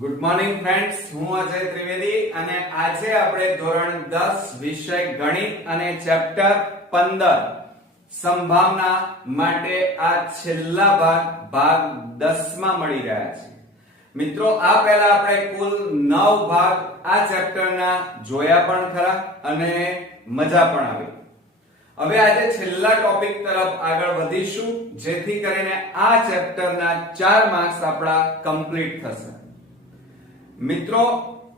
Good morning friends હું અજય ત્રિવેદી અને આજે આપણે ધોરણ 10 વિષય ગણિત અને ચેપ્ટર 15 સંભાવના માટે આ છેલ્લા ભાગ ભાગ 10 માં મળી રહ્યા છે. મિત્રો, આ પહેલા આપણે કુલ 9 ભાગ આ ચેપ્ટરના જોયા પણ ખરા અને મજા પણ આવી. હવે આજે છેલ્લા ટોપિક તરફ આગળ વધીશું, જેથી કરીને આ ચેપ્ટરના 4 માર્ક્સ આપણા કમ્પ્લીટ થશે. મિત્રો,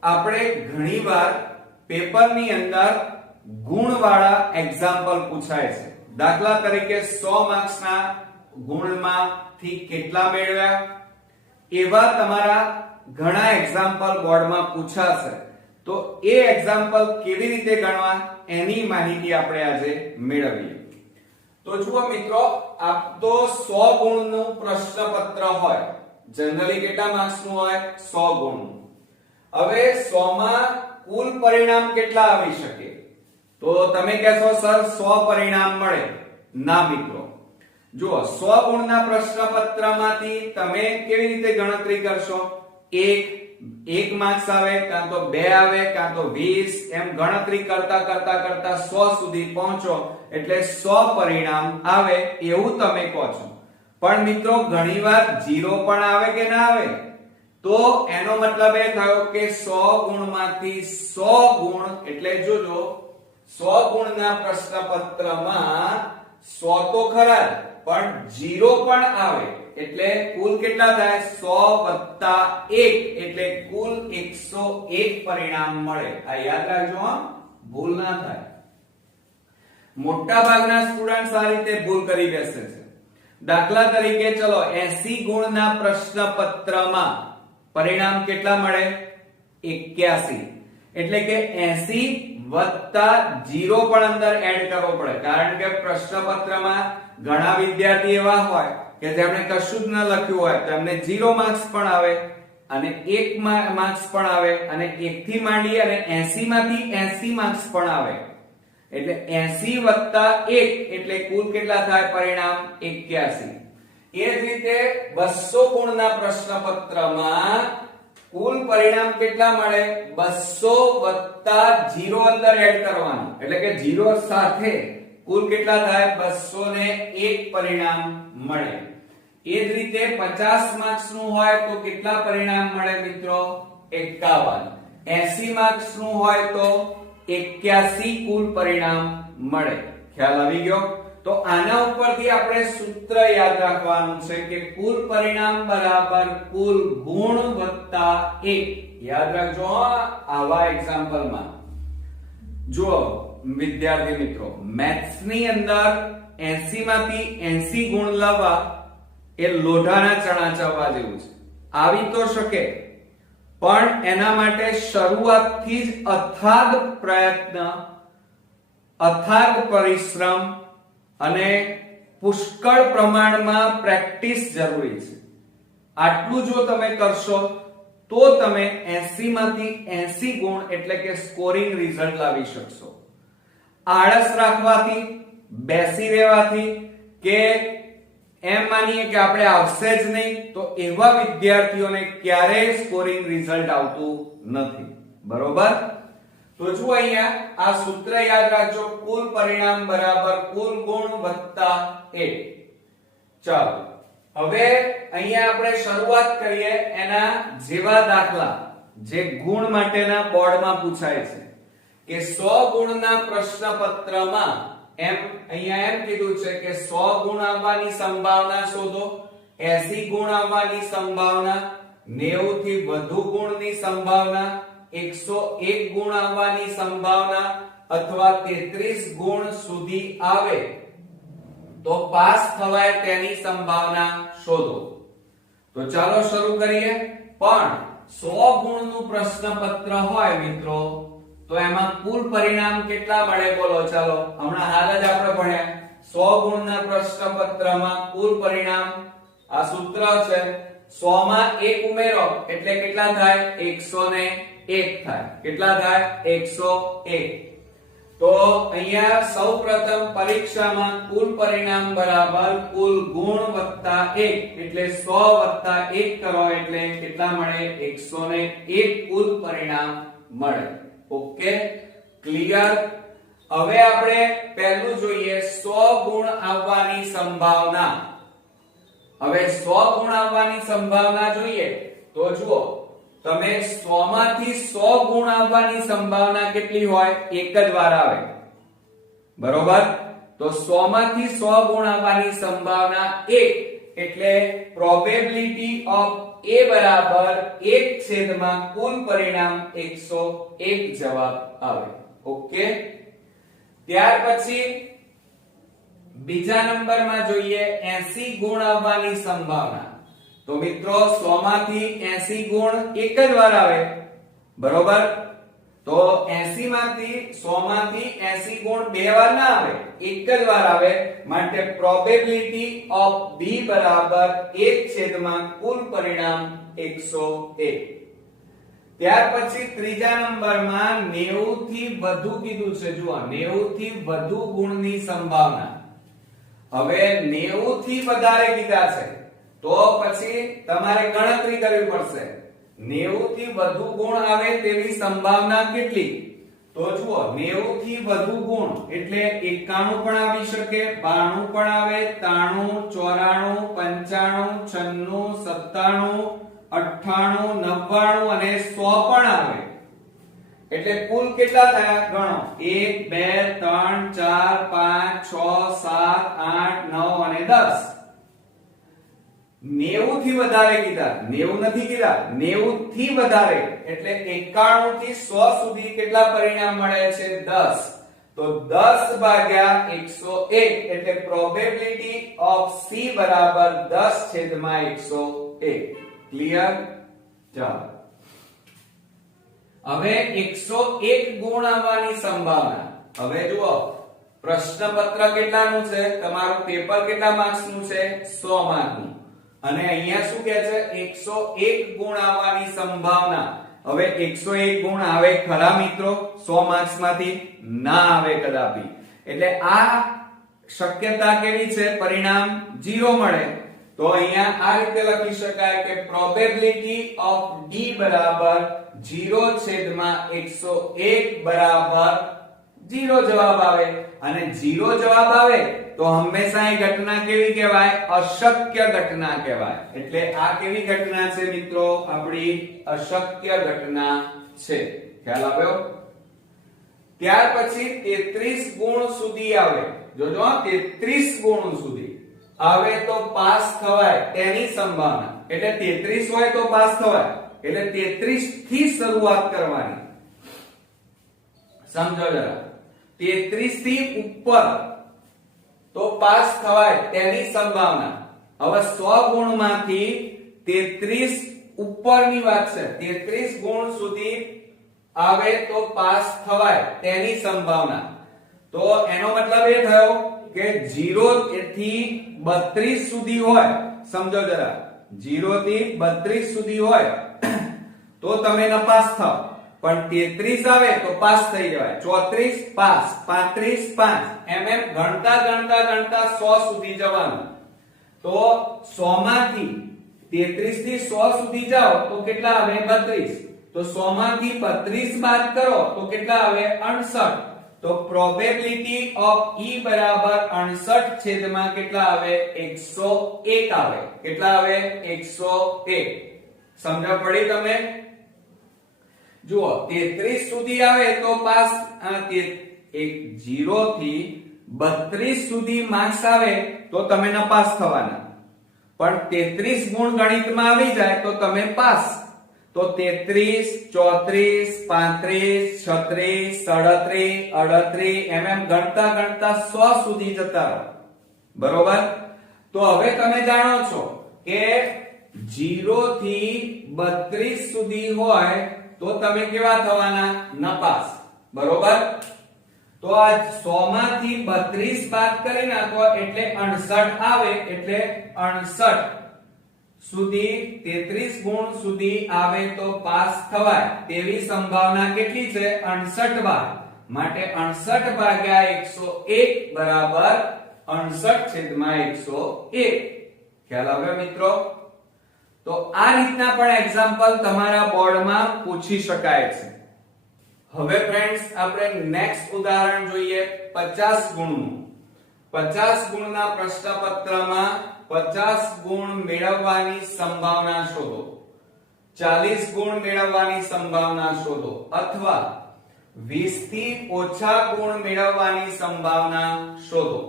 આપણે ઘણીવાર પેપરની અંદર ગુણવાળા એક્ઝામ્પલ પૂછાય છે. દાખલા તરીકે 100 માર્ક્સના ગુણમાંથી કેટલા મેળવ્યા? એવા તમારા ઘણા એક્ઝામ્પલ બોર્ડમાં પૂછાશે. તો એ એક્ઝામ્પલ કેવી રીતે ગણવા? એની માહિતી આપણે આજે મેળવીએ. તો જુઓ મિત્રો, આપ તો 100 ગુણનું પ્રશ્નપત્ર હોય. જનરલી કેટલા માર્ક્સનું હોય? 100 ગુણનું. હવે 100 માં કુલ પરિણામ કેટલા આવી શકે? તો તમે કહેશો, સર 100 પરિણામ મળે. ના, મિત્રો. જુઓ 100 ગુણના પ્રશ્નપત્રમાંથી તમે કેવી રીતે ગણતરી કરશો? 1 એક માર્ક્સ આવે, કાં તો બે આવે, કાં તો 20 એમ ગણતરી કરતા કરતા કરતા 100 સુધી પહોંચો, એટલે 100 પરિણામ આવે એવું તમે કહો છો. પણ મિત્રો, ઘણીવાર 0 પણ આવે કે ના આવે? તો એનો મતલબ એ થયો કે 100 ગુણમાંથી 100 ગુણ, એટલે જોજો 100 ગુણના પ્રશ્નપત્રમાં 100 તો ખરા પણ 0 પણ આવે. એટલે કુલ કેટલા થાય? 100 1 એટલે કુલ 101 પરિણામ મળે. આ યાદ રાખજો ભૂલ ના થાય. મોટા ભાગના સ્ટુડન્ટ્સ આ રીતે ભૂલ કરી બેસે છે. દાખલા તરીકે ચલો 80 ગુણના પ્રશ્નપત્રમાં પરિણામ કેટલા મળે? 81 એટલે કે 80 વત્તા જીરો પણ અંદર એડ કરવો પડે. કારણ કે પ્રશ્નપત્રમાં ઘણા વિદ્યાર્થી એવા હોય કે જેમણે કશું જ ન લખ્યું હોય, તેમને જીરો માર્ક્સ પણ આવે અને એક માર્ક્સ પણ આવે અને 1 થી માંડી અને એસી માંથી એસી માર્ક્સ પણ આવે. એટલે 80 વત્તા એક એટલે કુલ કેટલા થાય? પરિણામ 81 એ જ રીતે 200 ગુણના પ્રશ્નપત્રમાં કુલ પરિણામ કેટલા મળે? 200 વત્તા 0 અંદર એડ કરવાનું. એટલે કે 0 સાથે કુલ કેટલા થાય? 201 પરિણામ મળે. એ જ રીતે 50 માર્ક્સ હોય તો કેટલા પરિણામ મળે મિત્રો? 51 80 માર્ક્સનું હોય તો 81 કુલ પરિણામ મળે. ખ્યાલ આવી ગયો? તો આના ઉપરથી આપણે સૂત્ર યાદ રાખવાનું છે કે કુલ પરિણામ બરાબર કુલ ગુણ વત્તા 1 યાદ રાખજો આવા એક્ઝામ્પલમાં જુઓ, વિદ્યાર્થી મિત્રો મેથ્સની અંદર 80 માંથી 80 ગુણ લાવવા એ લોઢાના ચણા ચાવવા જેવું છે. આવી તો શકે, પણ એના માટે શરૂઆતથી જ અથાગ પ્રયત્ન, અથાગ પરિશ્રમ અને પુષ્કળ પ્રમાણમાં પ્રેક્ટિસ જરૂરી છે. આટલું જો તમે કરશો, તો તમે 80 માંથી 80 ગુણ એટલે કે સ્કોરિંગ રિઝલ્ટ લાવી શકશો. આળસ રાખવાથી, બેસી રહેવાથી કે એમ માનીએ કે આપણે આવશે જ નહીં, તો એવા વિદ્યાર્થીઓને ક્યારેય સ્કોરિંગ રિઝલ્ટ આવતું નથી. બરોબર? તો જુઓ અહીંયા આ સૂત્ર યાદ રાખજો, કુલ પરિણામ બરાબર કુલ ગુણ વત્તા 1 ચાલો, હવે અહીંયા આપણે શરૂઆત કરીએ એના જેવા દાખલા, જે ગુણ માટેના બોર્ડમાં પૂછાય છે. કે 100 ગુણના પ્રશ્નપત્રમાં એમ, અહીંયા એમ કીધું છે કે 100 ગુણ આવવાની સંભાવના શોધો 80 ગુણ આવવાની સંભાવના 90 થી વધુ ગુણની સંભાવના 101 ગુણ આવવાની સંભાવના અથવા 33 ગુણ સુધી આવે, તો પાસ થવાય તેની સંભાવના શોધો. તો ચાલો શરૂ કરીએ. પણ 100 ગુણનું પ્રશ્નપત્ર હોય મિત્રો, તો એમાં કુલ પરિણામ કેટલા મળે બોલો ચાલો. હમણાં હાલ જ આપણે ભણ્યા. 100 ગુણના પ્રશ્નપત્રમાં કુલ પરિણામ આ સૂત્ર છે. 100 માં 1 ઉમેરો, એટલે કેટલા થાય? 101 થાય. કેટલા થાય? 101 તો અહીંયા સૌપ્રથમ પરીક્ષામાં કુલ પરિણામ બરાબર કુલ ગુણ વત્તા એક. એટલે સો વત્તા એક કરો એટલે કેટલા મળે? 101 કુલ પરિણામ મળે. ઓકે? ક્લિયર હવે આપણે પહેલું જોઈએ સો ગુણ આવવાની સંભાવના. હવે સો ગુણ આવવાની સંભાવના જોઈએ. તો જુઓ તમે 100 માંથી 100 ગુણ આવવાની સંભાવના કેટલી હોય? એક જ વાર આવે. બરોબર? તો 100 માંથી 100 ગુણ આવવાની સંભાવના 1 એટલે પ્રોબેબિલિટી ઓફ a બરાબર 1 છેદમાં કુલ પરિણામ 101 જવાબ આવે. ઓકે? ત્યાર પછી બીજા નંબરમાં જોઈએ 80 ગુણ આવવાની સંભાવના. તો મિત્રો 100 માંથી 80 ગુણ એક જ વાર આવે. બરોબર? તો 80 માંથી 100 માંથી 80 ગુણ બે વાર ના આવે, એક જ વાર આવે. માટે પ્રોબેબિલિટી ઓફ b બરાબર 1 છેદમાં કુલ પરિણામ 101 ત્યાર પછી ત્રીજા નંબરમાં 90 થી વધુ કીધું છે. જુઓ 90 થી વધુ ગુણની સંભાવના. હવે 90 થી વધારે કીધા છે. તો પછી તમારે ગણતરી કરવી પડશે. 90 થી વધુ ગુણ આવે તેવી સંભાવના કેટલી? તો જુઓ 90 થી વધુ ગુણ એટલે 91 પણ આવી શકે 92 પણ આવે 93 94 55 96 97 98 અને 100 પણ આવે. એટલે કુલ કેટલા થયા? ગણો. 1 2 3 4 5 6 7 8 9 અને 10 90 થી વધારે કીધા. 90 નથી કીધા. 90 થી વધારે. એટલે 91 થી 100 સુધી કેટલા પરિણામ મળે છે? 10 તો 10 ભાગ્યા 101 એટલે પ્રોબેબિલિટી ઓફ c બરાબર 10 છેદમાં 101 ક્લિયર ચાલો. હવે 101 ગુણ આવવાની સંભાવના. હવે જુઓ. પ્રશ્નપત્ર કેટલાનું છે? તમારું પેપર કેટલા માર્ક્સનું છે? 100 માર્કનું અને અહીંયા શું કહે છે? 101 ગુણ આવવાની સંભાવના. હવે 101 ગુણ આવે ખરા મિત્રો? 100 માર્ક્સમાંથી ના આવે કદાપી. એટલે આ શક્યતા કેવી છે? પરિણામ 0 મળે. તો અહીંયા આ રીતે લખી શકાય કે પ્રોબેબિલિટી ઓફ d બરાબર 0 છેદમાં 101 બરાબર 0 જવાબ આવે. અને જીરો જવાબ આવે તો હંમેશા એ ઘટના કેવી કહેવાય? અશક્ય ઘટના કહેવાય. એટલે આ કેવી ઘટના છે મિત્રો? આપણી અશક્ય ઘટના છે. ખ્યાલ આવ્યો? ત્યાર પછી 33 ગુણ સુધી આવે. જોજો 33 ગુણ સુધી. આવે તો પાસ થવાય તેની સંભાવના. એટલે 33 હોય તો પાસ થવાય. એટલે 33 થી શરૂઆત કરવાની. સમજો જરા. 33 થી ઉપર તો પાસ થવાય તેની સંભાવના. હવે સો ગુણમાંથી તેત્રીસ ઉપરની વાત છે. 33 ગુણ સુધી આવે તો પાસ થવાય તેની સંભાવના. તો એનો મતલબ એ થયો કે 0 થી 32 સુધી હોય. સમજો જરા. 0 થી 32 સુધી હોય. તો તમે નપાસ થાવ. પણ 33 આવે તો પાસ થઈ જવાય. 34 પાસ 35 પાસ એમ એમ ગણતા ગણતા ગણતા 100 સુધી જવાનું. તો 100 માંથી 33 થી 100 સુધી જાઓ તો કેટલા આવે? 32 તો 100 માંથી 32 બાદ કરો તો કેટલા આવે? 68 તો પ્રોબેબિલિટી ઓફ E બરાબર 68 છેદમાં કેટલા આવે? 101 આવે. કેટલા આવે? 101 સમજ પડી તમે જુઓ 33 સુધી આવે તો પાસ, આ એક 0 થી 32 સુધી માર્ક્સ આવે તો તમે નપાસ થવાના. પણ 33 ગુણ ગણિતમાં આવી જાય તો તમે પાસ. તો 33 34 35 36 37 38 એમ એમ ગણતા ગણતા 100 સુધી જતા રહો. બરોબર? તો હવે તમે જાણો છો કે 0 થી 32 સુધી હોય તો તમે કેવા થવાના? નપાસ. બરોબર? તો આ 100 માંથી 32 બાદ કરી નાખો એટલે 68 આવે એટલે 68 સુધી 33 ગુણ સુધી આવે તો પાસ થવાય. તેવી સંભાવના કેટલી છે? 68 વાર માટે 68 ભાગ્યા 101 બરાબર 68 છેદમાં 101 ખ્યાલ આવ્યો મિત્રો? તો આ રીતના પણ એક્ઝામ્પલ તમારા બોર્ડમાં પૂછી શકાય છે. હવે ફ્રેન્ડ્સ આપણે નેક્સ્ટ ઉદાહરણ જોઈએ 50 ગુણનું. 50 ગુણના પ્રશ્નપત્રમાં 50 ગુણ મેળવવાની સંભાવના શોધો. 40 ગુણ મેળવવાની સંભાવના શોધો. અથવા 20 થી ઓછા ગુણ મેળવવાની સંભાવના શોધો.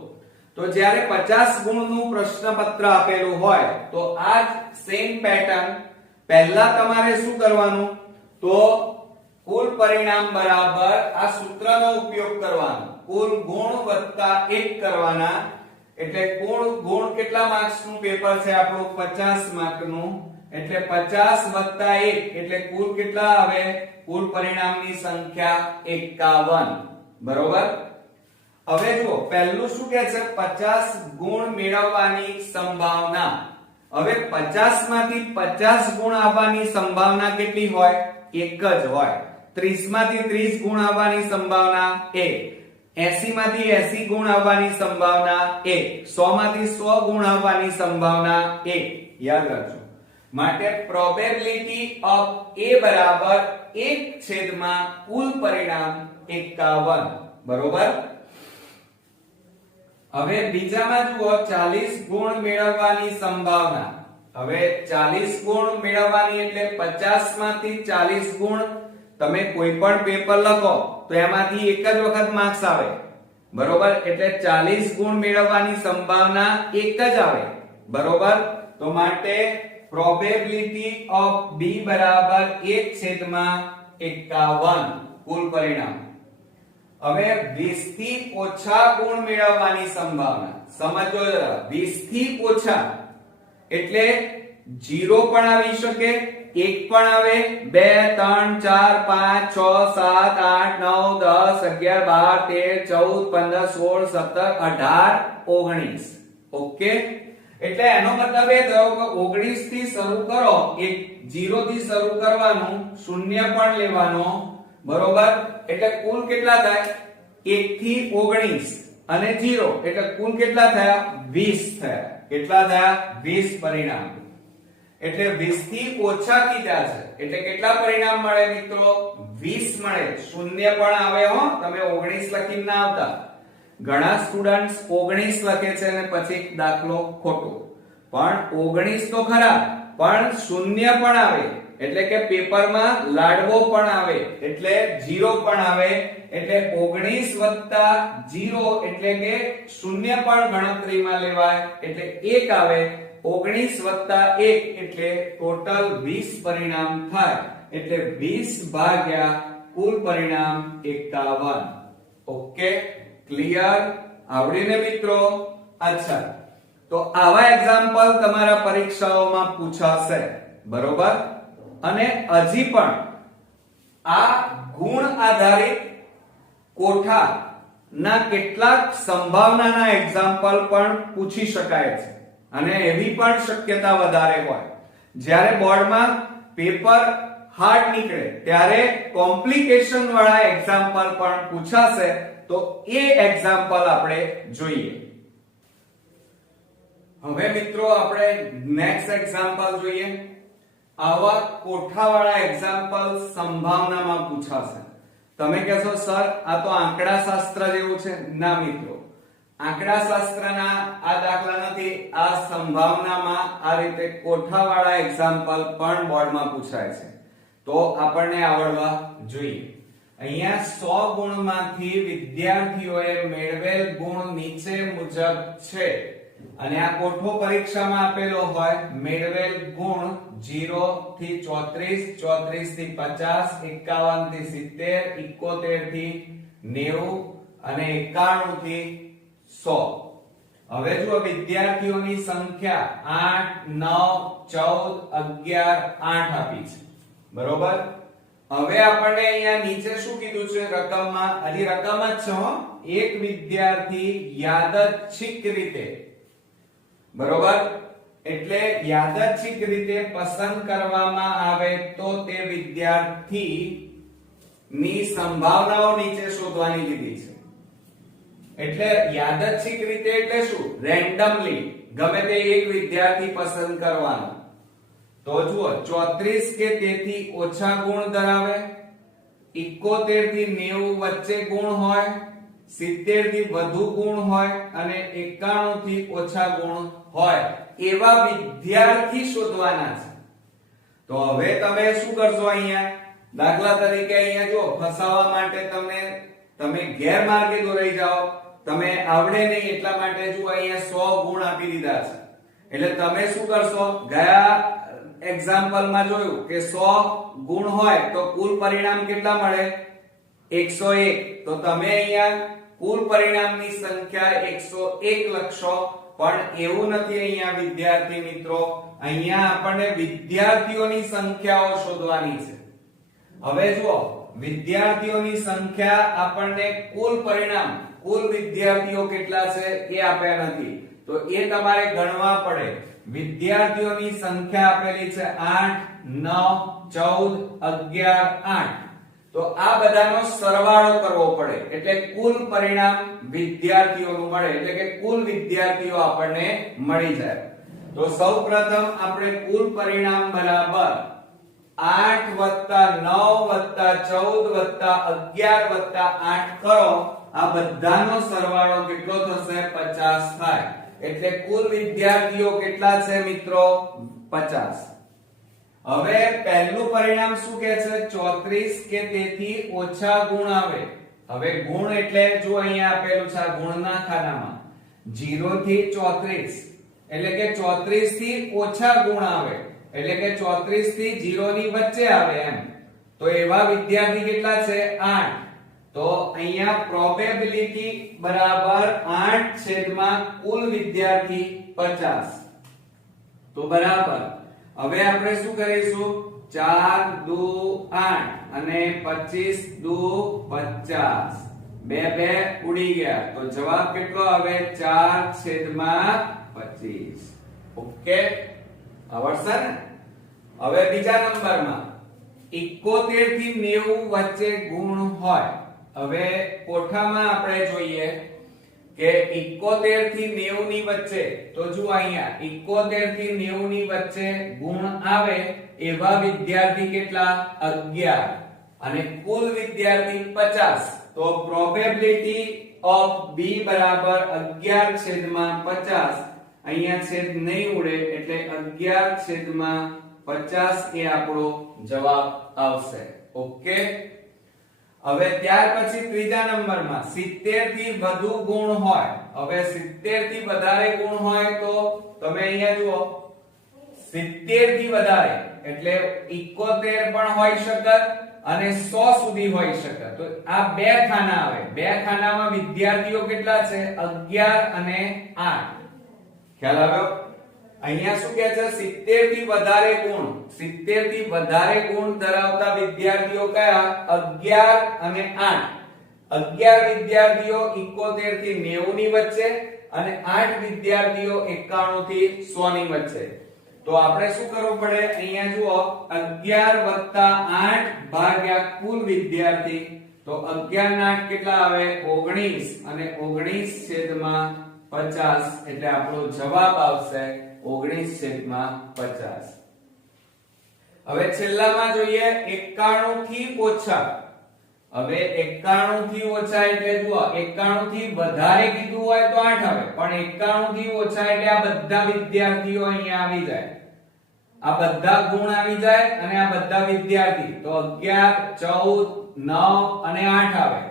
તો જ્યારે 50 ગુણનું પ્રશ્નપત્ર આપેલું હોય, તો આ જ સેમ પેટર્ન પહેલા તમારે શું કરવાનું? તો કુલ પરિણામ બરાબર આ સૂત્રનો ઉપયોગ કરવાનો. કુલ ગુણ વત્તા 1 કરવાના. એટલે કુલ ગુણ કેટલા માર્ક્સનું પેપર છે આપણું? 50 માર્કનું એટલે 50 વત્તા 1 એટલે કુલ કેટલા આવે? કુલ પરિણામની સંખ્યા 51 બરોબર? હવે જુઓ, પહેલું શું કહે છે? 50 ગુણ મેળવવાની સંભાવના. હવે 50 માંથી 50 ગુણ આવવાની સંભાવના કેટલી હોય? એક જ હોય. 30 માંથી 30 ગુણ આવવાની સંભાવના એક. 80 માંથી 80 ગુણ આવવાની સંભાવના એક. 100 માંથી 100 ગુણ આવવાની સંભાવના એક. યાદ રાખજો. માટે પ્રોબેબિલિટી ઓફ a બરાબર 1 છેદમાં કુલ પરિણામ 51 બરોબર? હવે બીજામાં જુઓ 40 ગુણ મેળવવાની સંભાવના. હવે 40 ગુણ મેળવવાની એટલે 50 માંથી 40 ગુણ તમે કોઈ પણ પેપર લખો, તો એમાંથી એક જ વખત માર્ક્સ આવે. બરોબર? એટલે 40 ગુણ મેળવવાની સંભાવના એક જ આવે. બરોબર? તો માટે પ્રોબેબિલિટી ઓફ b બરાબર 1 છેદમાં 51 કુલ પરિણામ. હવે 20 થી ઓછા ગુણ મેળવવાની સંભાવના. સમજો જરા 20 થી ઓછા એટલે 0 પણ આવી શકે 1 પણ આવે 2 3 4 5 6 7 8 9 10 11 12 13 14 15 16 17 18 19 ઓકે? એટલે એનો મતલબ એ થયો કે 19 થી શરૂ કરો, એક 0 થી શરૂ કરવાનું, શૂન્ય પણ લેવાનો બરોબર? એટલે કુલ કેટલા થાય? 1 થી 19 અને 0 એટલે કુલ કેટલા થયા? 20 થયા. કેટલા થયા? 20 પરિણામ. એટલે 20 થી ઓછા કીધા છે. એટલે કેટલા પરિણામ મળે મિત્રો? 20 મળે. શૂન્ય પણ આવે હો. તમે 19 લખીને ના આવતા. ઘણા સ્ટુડન્ટ્સ 19 લખે છે અને પછી દાખલો ખોટો. પણ 19 તો ખરા. પણ શૂન્ય પણ આવે. એટલે કે પેપરમાં લાડવો પણ આવે, એટલે જીરો પણ આવે, એટલે 19 વત્તા જીરો એટલે કે શૂન્ય પણ ગણતરીમાં લેવાય, એટલે એક આવે 19 વત્તા એક એટલે ટોટલ વીસ પરિણામ થાય, એટલે વીસ ભાગ્યા કુલ પરિણામ 51 ઓકે? ક્લિયર? આવડીને મિત્રો? અચ્છા. તો આવા એક્ઝામ્પલ તમારા પરીક્ષાઓમાં પૂછાશે. બરોબર? અને હજી પણ આ ગુણ આધારિત કોઠા ના કેટલાક સંભાવનાના એક્ઝામ્પલ પણ પૂછી શકાય છે. અને એવી પણ શક્યતા વધારે હોય. જ્યારે બોર્ડમાં પેપર હાર્ડ નીકળે, ત્યારે કોમ્પ્લિકેશન વાળા એક્ઝામ્પલ પણ પૂછાશે, તો એ એક્ઝામ્પલ આપણે જોઈએ. હવે મિત્રો, આપણે નેક્સ્ટ એક્ઝામ્પલ જોઈએ. આવા કોઠાવાળા એક્ઝામ્પલ સંભાવનામાં પૂછાશે. તમે કહેશો, સર, આ તો આંકડા શાસ્ત્ર જેવું છે. ના, મિત્રો. આંકડા શાસ્ત્રના આ દાખલા નથી, આ સંભાવનામાં આ રીતે કોઠાવાળા એક્ઝામ્પલ પણ બોર્ડમાં પૂછાય છે. તો આપણને આવડવા જોઈએ. અહીંયા 100 ગુણમાંથી વિદ્યાર્થીઓએ મેળવેલ ગુણ નીચે મુજબ છે. અને આ કોઠો પરીક્ષામાં આપેલો હોય, મેળવેલ ગુણ 0 થી 34 34 થી 50 51 થી 70 71 થી 90 અને 91 થી 100 હવે જો વિદ્યાર્થીઓની સંખ્યા 8 9 14 11 8 આપી છે. બરોબર? હવે આપણને અહીંયા નીચે શું કીધું છે રકમમાં? હજી રકમ જ છે એક વિદ્યાર્થી યાદચ્છિક રીતે બરોબર? એટલે યાદચ્છિક રીતે પસંદ કરવામાં આવે તો તે વિદ્યાર્થી ની સંભાવનાઓ નીચે શોધવાની લીધી છે. એટલે યાદચ્છિક રીતે એટલે શું? રેન્ડમલી. ગમે તે એક વિદ્યાર્થી પસંદ કરવાનો. તો જુઓ 34 કે તેથી ઓછા ગુણ ધરાવે. 71 થી 90 વચ્ચે ગુણ હોય. 70 થી વધુ ગુણ હોય અને 91 થી ઓછા ગુણ હોય, એવા વિદ્યાર્થી શોધવાના છે. તો હવે તમે શું કરશો અહીંયા? દાખલા તરીકે અહીંયા જો ફસાવા માટે તમે તમે ગેરમાર્ગે દોરાઈ જાઓ. તમે આવડે નહીં એટલા માટે જો અહીંયા 100 ગુણ આપી દીધા છે. એટલે તમે શું કરશો? ગયા એક્ઝામ્પલમાં જોયું કે 100 ગુણ હોય તો કુલ પરિણામ કેટલા મળે? 101 તો તમે અહીંયા કુલ પરિણામની સંખ્યા 101 લખશો. પણ એવું નથી અહીંયા વિદ્યાર્થી મિત્રો. અહીંયા આપણને વિદ્યાર્થીઓની સંખ્યાઓ શોધવાની છે. હવે જુઓ, વિદ્યાર્થીઓની સંખ્યા આપણને કુલ પરિણામ, કુલ વિદ્યાર્થીઓ કેટલા છે એ આપ્યા નથી. તો એ તમારે ગણવા પડે. વિદ્યાર્થીઓની સંખ્યા આપેલી છે 8 9 14 11 8 તો આ બધાનો સરવાળો કરવો પડે. એટલે કુલ પરિણામ વિદ્યાર્થીઓનું મળે. એટલે કે કુલ વિદ્યાર્થીઓ આપણને મળી જાય. તો સૌપ્રથમ આપણે કુલ પરિણામ બરાબર 8 વત્તા 9 વત્તા 14 વત્તા 11 વત્તા 8 કરો. આ બધાનો સરવાળો કેટલો થશે? 50 થાય. એટલે કુલ વિદ્યાર્થીઓ કેટલા છે મિત્રો? 50 હવે પહેલું પરિણામ શું કહે છે? 34 કે તેથી ઓછા ગુણ આવે. હવે ગુણ એટલે જો અહીંયા આપેલું છે આ ગુણના ખાનામાં 0 થી 34 એટલે કે 34 થી ઓછા ગુણ આવે. એટલે કે 34 થી 0 ની વચ્ચે આવે એમ. તો એવા વિદ્યાર્થી કેટલા છે? 8 તો અહીંયા પ્રોબેબિલિટી બરાબર 8 છેદમાં કુલ વિદ્યાર્થી 50 તો બરાબર. હવે આપણે શું કરીશું? ચાર, દુ, આઠ અને 25 દુ 50 બે બે ઉડી ગયા. તો જવાબ કેટલો આવે? ચાર છેદમાં 25 ઓકે? આવડશે ને? હવે બીજા નંબરમાં. 71 થી 90 વચ્ચે ગુણ હોય. હવે કોઠામાં આપણે જોઈએ. કે 71 થી 90 ની વચ્ચે, તો જુઓ અહીંયા 71 થી 90 ની વચ્ચે ગુણ આવે એવા વિદ્યાર્થી કેટલા? 11 અને કુલ વિદ્યાર્થી 50 તો પ્રોબેબિલિટી ઓફ b બરાબર 11 છેદમાં 50 અહીંયા છેદ નહીં ઉડે, એટલે 11 છેદમાં 50 એ આપણો જવાબ આવશે. ઓકે? હવે ત્યાર પછી ત્રીજા નંબરમાં 70 થી વધુ ગુણ હોય. હવે 70 થી વધારે ગુણ હોય તો તમે અહીંયા જુઓ. 70 થી વધારે એટલે 71 પણ હોઈ શકે અને 100 સુધી હોઈ શકે. તો આ બે ખાના આવે. બે ખાનામાં વિદ્યાર્થીઓ કેટલા છે? 11 અને 8 ખ્યાલ આવ્યો? અહીંયા શું કહે છે? 70 થી વધારે ગુણ. 70 થી વધારે ગુણ ધરાવતા વિદ્યાર્થીઓ કયા? 11 અને 8 11 વિદ્યાર્થીઓ 71 થી 90 ની વચ્ચે અને 8 વિદ્યાર્થીઓ 91 થી 100 ની વચ્ચે. તો આપણે શું કરવું પડે? અહીંયા જુઓ 11 8 ભાગ્યા કુલ વિદ્યાર્થી. તો 11 ના 8 કેટલા આવે? 19 અને 19 છેદમાં 50 એટલે આપણો જવાબ આવશે 19 છેદમાં 50 હવે છેલ્લામાં જોઈએ 91 થી ઓછા. હવે 91 થી ઓછા એટલે જુઓ 91 થી વધારે કીધું હોય તો આઠ આવે, પણ 91 થી ઓછા એટલે આ બધા વિદ્યાર્થીઓ અહીંયા આવી જાય. આ બધા ગુણ આવી જાય અને આ બધા વિદ્યાર્થી. તો 11 14 9 અને આઠ આવે.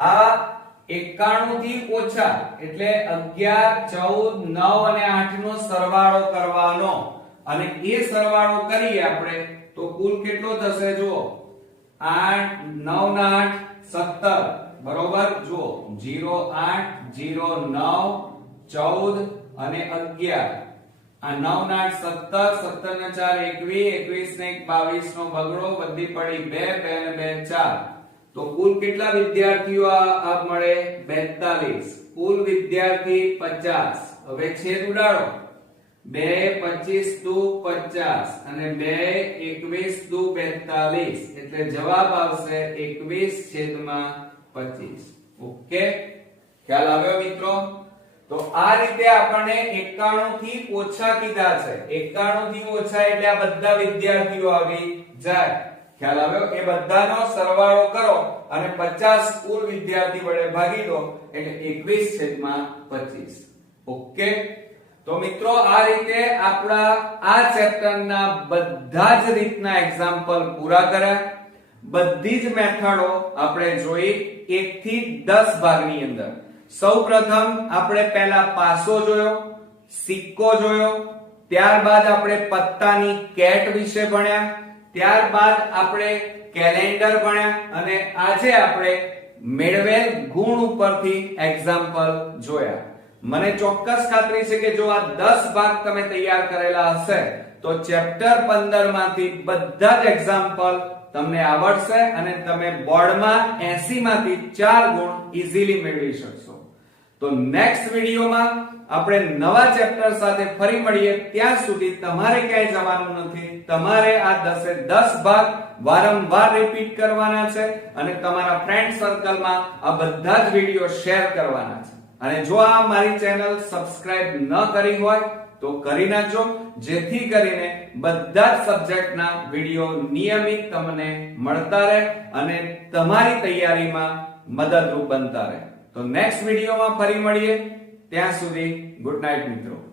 આ 91 થી ઓછા એટલે 11 14 9 અને 8 નો સરવાળો કરવાનો. અને એ સરવાળો કરીએ આપણે, તો કુલ કેટલો થશે જુઓ. 8 9 ના 8 17 બરોબર? જુઓ. 0 8 0 9 14 અને 11 આ 9 ના 8 17 17 ના 4 21 21 ને 1 22 નો બગડો બધી પડી 2 2 ને 2 4 તો કુલ કેટલા વિદ્યાર્થીઓ આ આ મળે? 42 કુલ વિદ્યાર્થી 50 હવે છેદ ઉડાડો. બે પચીસ દુ પચાસ અને બે એકવીસ દુ બેતાલીસ. એટલે જવાબ આવશે એકવીસ છેદમાં પચીસ. ઓકે? ખ્યાલ આવ્યો મિત્રો? તો આ રીતે આપણને 91 થી ઓછા કીધા છે. 91 થી ઓછા એટલે આ બધા વિદ્યાર્થીઓ આવી જાય. ખ્યાલ આવ્યો? એ બધાનો સરવાળો કરો અને 50 કુલ વિદ્યાર્થી વડે ભાગી દો એટલે 21 છેદમાં 25 ઓકે? તો મિત્રો, આ રીતે આપણા આ ચેપ્ટરના બધા જ રીતના એક્ઝામ્પલ પૂરા કર્યા. બધી જ મેથડો આપણે જોઈ 1 થી 10 ભાગની અંદર. સૌપ્રથમ આપણે પહેલા પાસો જોયો, સિક્કો જોયો, ત્યારબાદ આપણે પત્તાની કેટ વિશે ભણ્યા. ત્યારબાદ આપણે કેલેન્ડર ભણ્યા અને આજે આપણે મેળવેલ ગુણ ઉપરથી એક્ઝામ્પલ જોયા. મને ચોક્કસ ખાતરી છે કે જો આ 10 ભાગ તમે તૈયાર કરેલા હશે, તો ચેપ્ટર 15 માંથી બધા જ એક્ઝામ્પલ તમને આવડશે અને તમે બોર્ડમાં 80 માંથી 4 ગુણ ઈઝીલી મેળવી શકશો. તો નેક્સ્ટ વિડીયોમાં આપણે નવા ચેપ્ટર સાથે ફરી મળીએ ત્યાં સુધી તમારે ક્યાંય જવાનું નથી. તમારે આ 10 એ 10 ભાગ વારંવાર રિપીટ કરવાના છે અને તમારા ફ્રેન્ડ સર્કલમાં આ બધા જ વીડિયો શેર કરવાના છે. અને જો આ મારી ચેનલ સબસ્ક્રાઇબ ન કરી હોય, તો કરી નાખજો. જેથી કરીને બધા જ સબ્જેક્ટના વીડિયો નિયમિત તમને મળતા રહે અને તમારી તૈયારીમાં મદદરૂપ બનતા રહે. તો નેક્સ્ટ વિડીયોમાં ફરી મળીએ. ત્યાં સુધી ગુડ નાઇટ મિત્રો.